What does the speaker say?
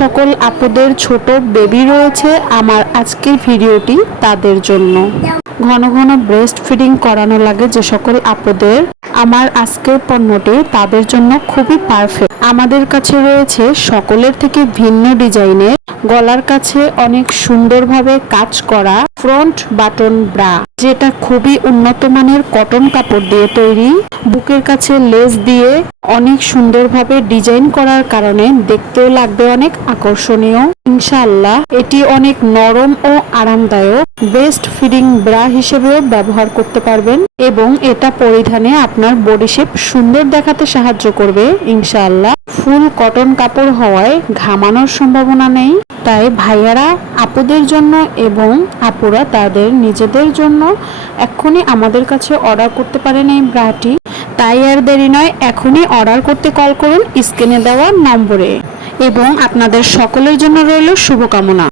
সকল আপুদের ছোট বেবি রয়েছে আমার আজকের ভিডিওটি তাদের জন্য। ঘন ঘন ব্রেস্ট ফিডিং করানো লাগে যে সকল আপুদের। আমার আজকের পণ্যটি তাদের জন্য খুবই পারফেক্ট আমাদের কাছে রয়েছে সকলের থেকে ভিন্ন ডিজাইনের। গলার কাছে অনেক সুন্দরভাবে কাজ করা ফ্রন্ট বাটন ব্রা, যেটা খুবই উন্নত মানের কটন কাপড় দিয়ে তৈরি। বুকের কাছে লেস দিয়ে অনেক সুন্দরভাবে ডিজাইন করার কারণে দেখতেও লাগবে অনেক আকর্ষণীয়। ইনশাআল্লাহ, এটি অনেক নরম ও আরামদায়ক বেস্ট ফিডিং ব্রা হিসেবেও ব্যবহার করতে পারবেন এবং এটা পরিধানে আপনার বডি শেপ সুন্দর দেখাতে সাহায্য করবে, ইনশাআল্লাহ। ফুল কটন কাপড় হওয়ায় ঘামানোর সম্ভাবনা নেই। তাই ভাইয়ারা আপুদের জন্য এবং আপুরা তাদের নিজেদের জন্য এক্ষুনি আমাদের কাছে অর্ডার করতে পারেন এই ব্রাটি। তাই আর দেরি নয়, এখনই অর্ডার করতে কল করুন স্ক্রিনে দেওয়া নম্বরে। এবং আপনাদের সকলের জন্য রইল শুভকামনা।